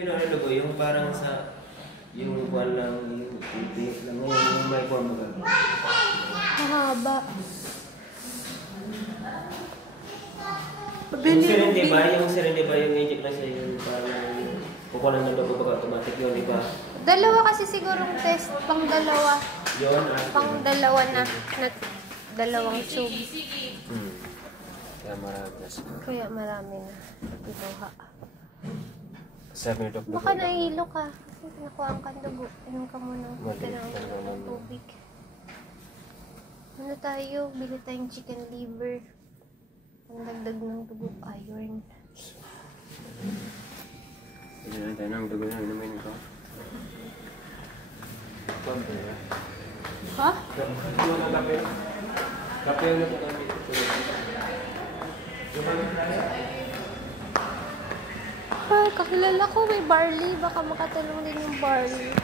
Ano ko, yung parang sa yung buwan lang, yung puti lang, yung may buwan magagawa. Mahaba. Yung sirin, diba, yung inject na siya, yung parang kukulang ng dugo baga automatic yun, diba? Dalawa kasi sigurong test, pang dalawa. Yun, Pang dalawa na dalawang tube. Kaya marami na siya. Kaya marami na kinuha. Sabi ni Dok. Baka nahihilo ka. Kasi nakuha ang dugo. Inom ka muna ng tubig. Ano tayo? Bili tayong chicken liver. Ang dagdag ng dugo, iron. Bili na tayo ng dugo na inumin ko. Ha? Kape yung natin. Ay, kakilala ko may barley. Baka makatulong din yung barley.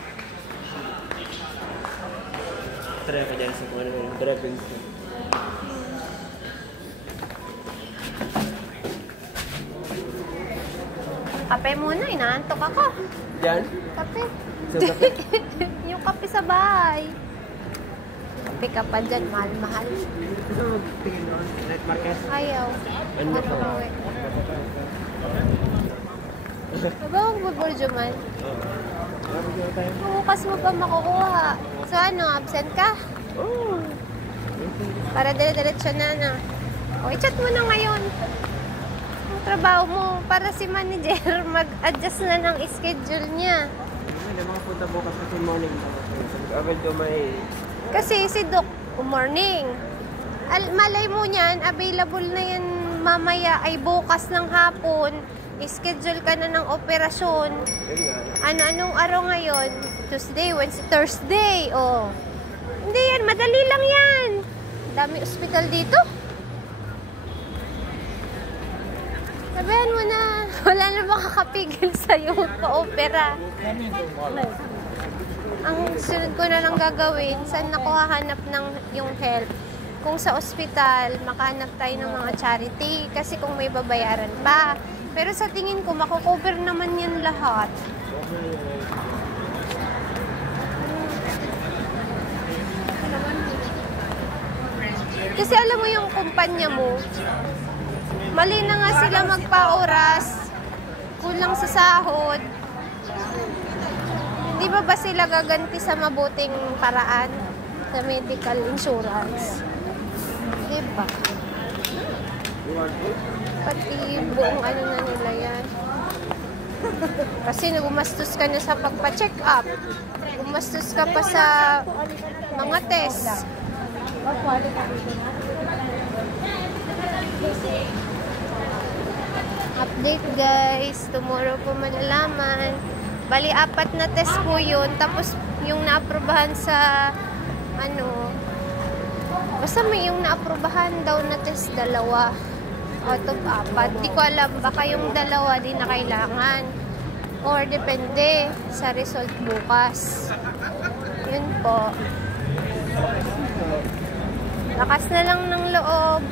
Try ka dyan sa kung ano yung driving ko. Kape muna, inaantok ako. Diyan? Kape. Sa kape? Yung kape sa bahay. Kape ka pa dyan, mahal-mahal. Gusto mo magtingin doon? Night market? Ayaw. Ano Ano pa? pa? Mabawang buburjo man. Bukas mo pa makukuha. So ano, absent ka? Oo. Para dire-diretso na. O, i-chat mo na ngayon. Ang trabaho mo para si manager mag-adjust na ng schedule niya. May mga punta bukas kasi morning. Sabi ko may... Kasi si Doc, morning. Malay mo niyan, available na yan mamaya ay bukas ng hapon. I-schedule ka na ng operasyon. Anong araw ngayon? Tuesday, Wednesday, Thursday. Oh. Hindi yan, madali lang yan. Dami ospital dito. Sabihan mo na, wala na makakapigil sa'yo pa-opera. Ang sunod ko na lang gagawin, saan ako hahanap ng yung help? Kung sa ospital, makahanap tayo ng mga charity. Kasi kung may babayaran pa. Pero sa tingin ko, makukover naman yan lahat. Kasi alam mo yung kumpanya mo, mali na nga sila magpa-oras, kulang sa sahod. Di ba sila gaganti sa mabuting paraan sa medical insurance? Di ba? Pati buong ano na nila yan. Kasi gumastos ka na sa pagpa-check up. Gumastos ka pa sa mga test. Update guys. Tomorrow po malalaman. Bali, 4 na test po yun. Tapos yung naaprobahan sa ano, basta may yung naaprobahan daw na test 2 out of 4. Di ko alam, baka yung 2 din na kailangan. Or depende sa result bukas. Yun po. Lakas na lang ng loob.